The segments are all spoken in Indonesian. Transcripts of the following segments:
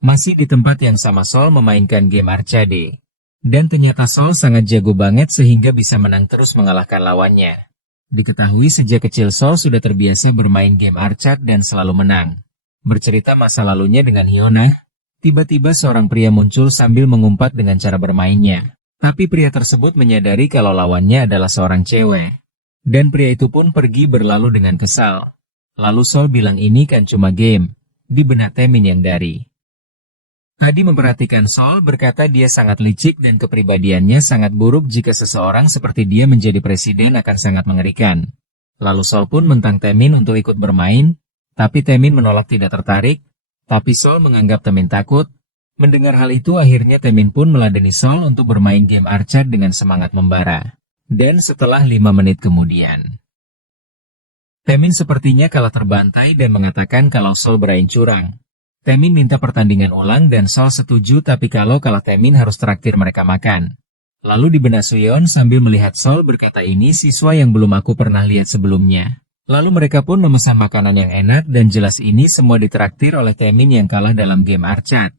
Masih di tempat yang sama Sol memainkan game arcade. Dan ternyata Sol sangat jago banget sehingga bisa menang terus mengalahkan lawannya. Diketahui sejak kecil Sol sudah terbiasa bermain game arcade dan selalu menang. Bercerita masa lalunya dengan Hyuna, tiba-tiba seorang pria muncul sambil mengumpat dengan cara bermainnya. Tapi pria tersebut menyadari kalau lawannya adalah seorang cewek. Dan pria itu pun pergi berlalu dengan kesal. Lalu Sol bilang ini kan cuma game. Di benak Taemin yang dari tadi memperhatikan Sol berkata dia sangat licik dan kepribadiannya sangat buruk jika seseorang seperti dia menjadi presiden akan sangat mengerikan. Lalu Sol pun mentang Taemin untuk ikut bermain, tapi Taemin menolak tidak tertarik, tapi Sol menganggap Taemin takut. Mendengar hal itu akhirnya Taemin pun meladeni Sol untuk bermain game arcade dengan semangat membara. Dan setelah 5 menit kemudian, Taemin sepertinya kalah terbantai dan mengatakan kalau Sol bermain curang. Taemin minta pertandingan ulang dan Sol setuju tapi kalau kalah Taemin harus traktir mereka makan. Lalu di benak Suyeon sambil melihat Sol berkata ini siswa yang belum aku pernah lihat sebelumnya. Lalu mereka pun memesan makanan yang enak dan jelas ini semua ditraktir oleh Taemin yang kalah dalam game arcade.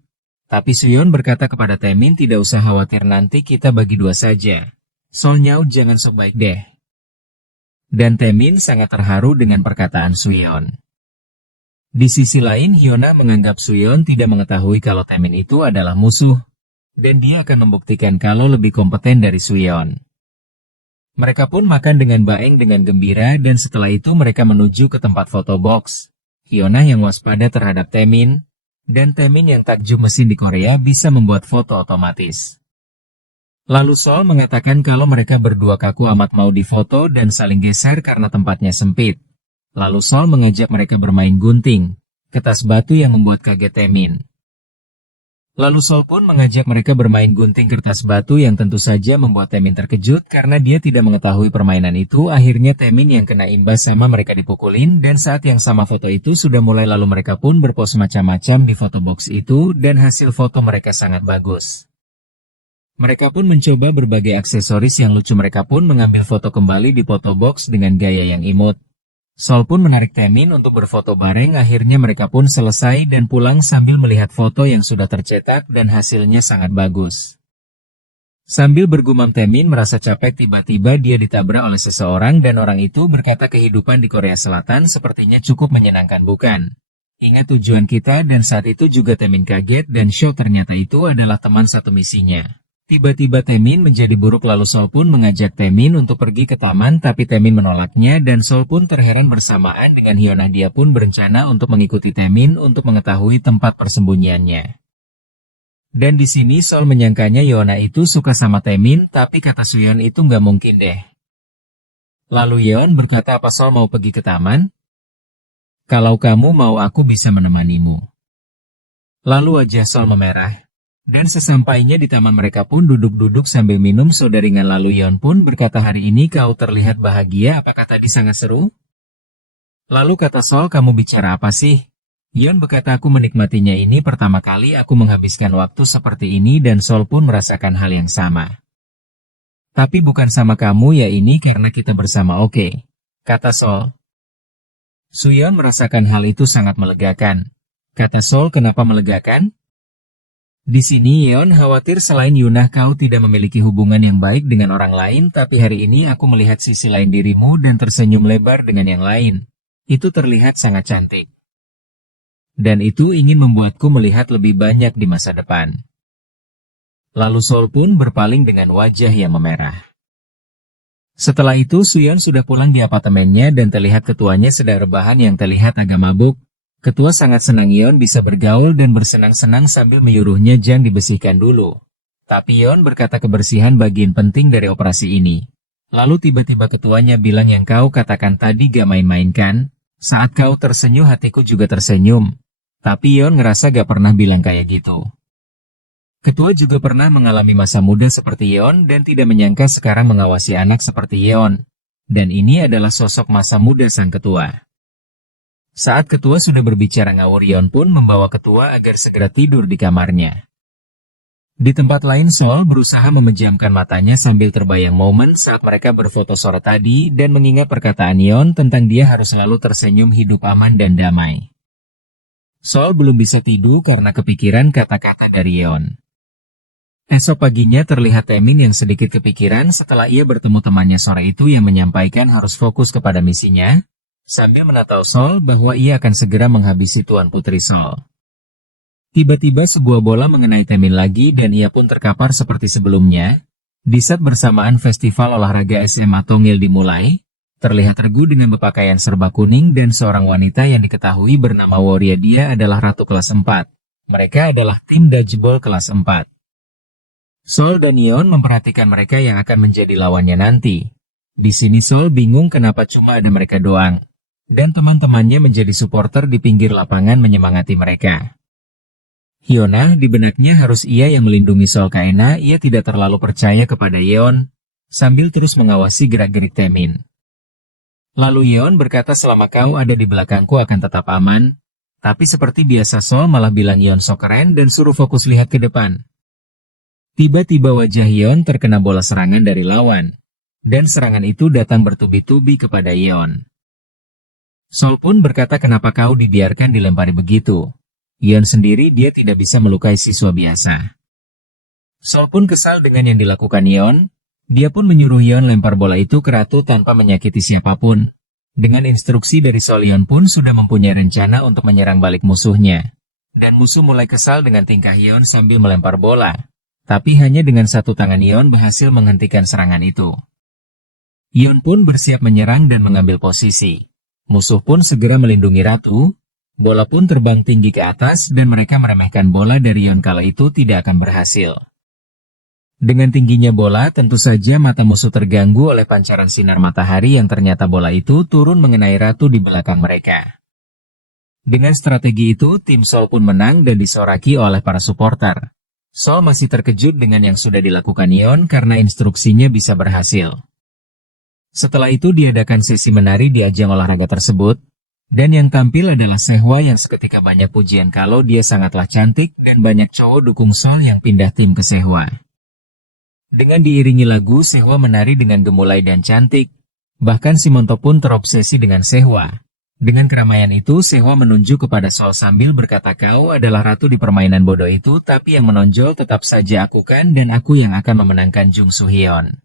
Tapi Suyeon berkata kepada Taemin tidak usah khawatir nanti kita bagi dua saja. Sol nyaut jangan sok baik deh. Dan Taemin sangat terharu dengan perkataan Suyeon. Di sisi lain Hyuna menganggap Suyeon tidak mengetahui kalau Taemin itu adalah musuh. Dan dia akan membuktikan kalau lebih kompeten dari Suyeon. Mereka pun makan dengan baeng dengan gembira dan setelah itu mereka menuju ke tempat foto box. Hyuna yang waspada terhadap Taemin. Dan Taemin yang takjub mesin di Korea bisa membuat foto otomatis. Lalu Sol mengatakan kalau mereka berdua kaku amat mau difoto dan saling geser karena tempatnya sempit. Lalu Sol mengajak mereka bermain gunting, kertas batu yang membuat kaget Taemin. Lalu Sol pun mengajak mereka bermain gunting kertas batu yang tentu saja membuat Taemin terkejut karena dia tidak mengetahui permainan itu. Akhirnya Taemin yang kena imbas sama mereka dipukulin dan saat yang sama foto itu sudah mulai lalu mereka pun berpose macam-macam di foto box itu dan hasil foto mereka sangat bagus. Mereka pun mencoba berbagai aksesoris yang lucu mereka pun mengambil foto kembali di foto box dengan gaya yang imut. Sol pun menarik Taemin untuk berfoto bareng akhirnya mereka pun selesai dan pulang sambil melihat foto yang sudah tercetak dan hasilnya sangat bagus. Sambil bergumam Taemin merasa capek tiba-tiba dia ditabrak oleh seseorang dan orang itu berkata kehidupan di Korea Selatan sepertinya cukup menyenangkan bukan? Ingat tujuan kita dan saat itu juga Taemin kaget dan show ternyata itu adalah teman satu misinya. Tiba-tiba Taemin menjadi buruk lalu Sol pun mengajak Taemin untuk pergi ke taman tapi Taemin menolaknya dan Sol pun terheran bersamaan dengan Hyuna dia pun berencana untuk mengikuti Taemin untuk mengetahui tempat persembunyiannya. Dan di sini Sol menyangkanya Hyuna itu suka sama Taemin tapi kata Suyeon itu nggak mungkin deh. Lalu Yeon berkata apa Sol mau pergi ke taman? Kalau kamu mau aku bisa menemanimu. Lalu wajah Sol memerah. Dan sesampainya di taman mereka pun duduk-duduk sambil minum soda ringan lalu Yeon pun berkata hari ini kau terlihat bahagia apakah tadi sangat seru? Lalu kata Sol kamu bicara apa sih? Yeon berkata aku menikmatinya ini pertama kali aku menghabiskan waktu seperti ini dan Sol pun merasakan hal yang sama. Tapi bukan sama kamu ya ini karena kita bersama oke, kata Sol. Suyeon merasakan hal itu sangat melegakan. Kata Sol kenapa melegakan? Di sini Yeon khawatir selain Yuna kau tidak memiliki hubungan yang baik dengan orang lain tapi hari ini aku melihat sisi lain dirimu dan tersenyum lebar dengan yang lain. Itu terlihat sangat cantik. Dan itu ingin membuatku melihat lebih banyak di masa depan. Lalu Sol pun berpaling dengan wajah yang memerah. Setelah itu Suyeon sudah pulang di apartemennya dan terlihat ketuanya sedang rebahan yang terlihat agak mabuk. Ketua sangat senang Yeon bisa bergaul dan bersenang-senang sambil menyuruhnya jangan dibersihkan dulu. Tapi Yeon berkata kebersihan bagian penting dari operasi ini. Lalu tiba-tiba ketuanya bilang yang kau katakan tadi gak main-main kan? Saat kau tersenyum hatiku juga tersenyum. Tapi Yeon ngerasa gak pernah bilang kayak gitu. Ketua juga pernah mengalami masa muda seperti Yeon dan tidak menyangka sekarang mengawasi anak seperti Yeon. Dan ini adalah sosok masa muda sang ketua. Saat ketua sudah berbicara ngawur Yeon pun membawa ketua agar segera tidur di kamarnya. Di tempat lain Sol berusaha memejamkan matanya sambil terbayang momen saat mereka berfoto sore tadi dan mengingat perkataan Yeon tentang dia harus selalu tersenyum hidup aman dan damai. Sol belum bisa tidur karena kepikiran kata-kata dari Yeon. Esok paginya terlihat Taemin yang sedikit kepikiran setelah ia bertemu temannya sore itu yang menyampaikan harus fokus kepada misinya, sambil menatau Sol bahwa ia akan segera menghabisi Tuan Putri Sol. Tiba-tiba sebuah bola mengenai Taemin lagi dan ia pun terkapar seperti sebelumnya. Di saat bersamaan festival olahraga SMA Tongil dimulai, terlihat Regu dengan berpakaian serba kuning dan seorang wanita yang diketahui bernama Warrior. Dia adalah Ratu kelas 4. Mereka adalah tim dodgeball kelas 4. Sol dan Yeon memperhatikan mereka yang akan menjadi lawannya nanti. Di sini Sol bingung kenapa cuma ada mereka doang. Dan teman-temannya menjadi supporter di pinggir lapangan menyemangati mereka. Hyuna di benaknya harus ia yang melindungi Sol karena ia tidak terlalu percaya kepada Yeon, sambil terus mengawasi gerak-gerik Taemin. Lalu Yeon berkata selama kau ada di belakangku akan tetap aman, tapi seperti biasa Sol malah bilang Yeon sok keren dan suruh fokus lihat ke depan. Tiba-tiba wajah Yeon terkena bola serangan dari lawan, dan serangan itu datang bertubi-tubi kepada Yeon. Sol pun berkata kenapa kau dibiarkan dilempari begitu. Yeon sendiri dia tidak bisa melukai siswa biasa. Sol pun kesal dengan yang dilakukan Yeon. Dia pun menyuruh Yeon lempar bola itu ke Ratu tanpa menyakiti siapapun. Dengan instruksi dari Sol, Yeon pun sudah mempunyai rencana untuk menyerang balik musuhnya. Dan musuh mulai kesal dengan tingkah Yeon sambil melempar bola. Tapi hanya dengan satu tangan Yeon berhasil menghentikan serangan itu. Yeon pun bersiap menyerang dan mengambil posisi. Musuh pun segera melindungi Ratu. Bola pun terbang tinggi ke atas dan mereka meremehkan bola dari Yeon kala itu tidak akan berhasil. Dengan tingginya bola tentu saja mata musuh terganggu oleh pancaran sinar matahari yang ternyata bola itu turun mengenai Ratu di belakang mereka. Dengan strategi itu tim Sol pun menang dan disoraki oleh para supporter. Sol masih terkejut dengan yang sudah dilakukan Yeon karena instruksinya bisa berhasil. Setelah itu diadakan sesi menari di ajang olahraga tersebut. Dan yang tampil adalah Sehwa yang seketika banyak pujian kalau dia sangatlah cantik dan banyak cowok dukung Sol yang pindah tim ke Sehwa. Dengan diiringi lagu, Sehwa menari dengan gemulai dan cantik. Bahkan Simonto pun terobsesi dengan Sehwa. Dengan keramaian itu, Sehwa menunjuk kepada Sol sambil berkata kau adalah ratu di permainan bodoh itu tapi yang menonjol tetap saja aku kan dan aku yang akan memenangkan Jung Soo Hyeon.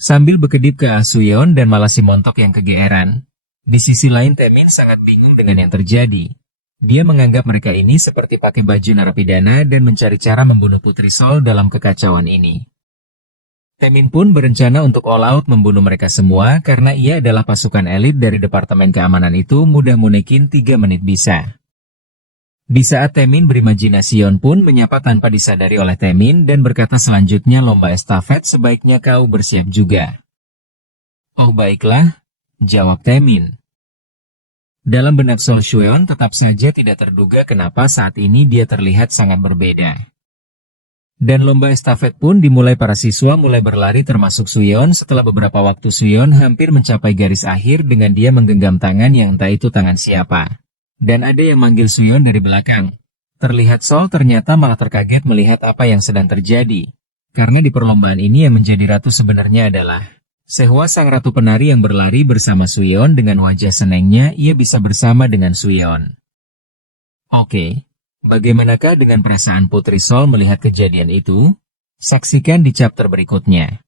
Sambil berkedip ke Ah Soo Yeon dan malah Simontok yang kegeeran. Di sisi lain Taemin sangat bingung dengan yang terjadi. Dia menganggap mereka ini seperti pakai baju narapidana dan mencari cara membunuh Putri Sol dalam kekacauan ini. Taemin pun berencana untuk all out membunuh mereka semua karena ia adalah pasukan elit dari Departemen Keamanan itu mudah mungkin 3 menit bisa. Di saat Taemin berimajinasi Yeon pun menyapa tanpa disadari oleh Taemin dan berkata selanjutnya lomba estafet sebaiknya kau bersiap juga. Oh baiklah, jawab Taemin. Dalam benak Sol Shueon tetap saja tidak terduga kenapa saat ini dia terlihat sangat berbeda. Dan lomba estafet pun dimulai para siswa mulai berlari termasuk Suyeon setelah beberapa waktu Suyeon hampir mencapai garis akhir dengan dia menggenggam tangan yang entah itu tangan siapa. Dan ada yang manggil Suyeon dari belakang. Terlihat Sol ternyata malah terkaget melihat apa yang sedang terjadi. Karena di perlombaan ini yang menjadi ratu sebenarnya adalah Sehwa sang ratu penari yang berlari bersama Suyeon dengan wajah senengnya ia bisa bersama dengan Suyeon. Oke, bagaimanakah dengan perasaan Putri Sol melihat kejadian itu? Saksikan di chapter berikutnya.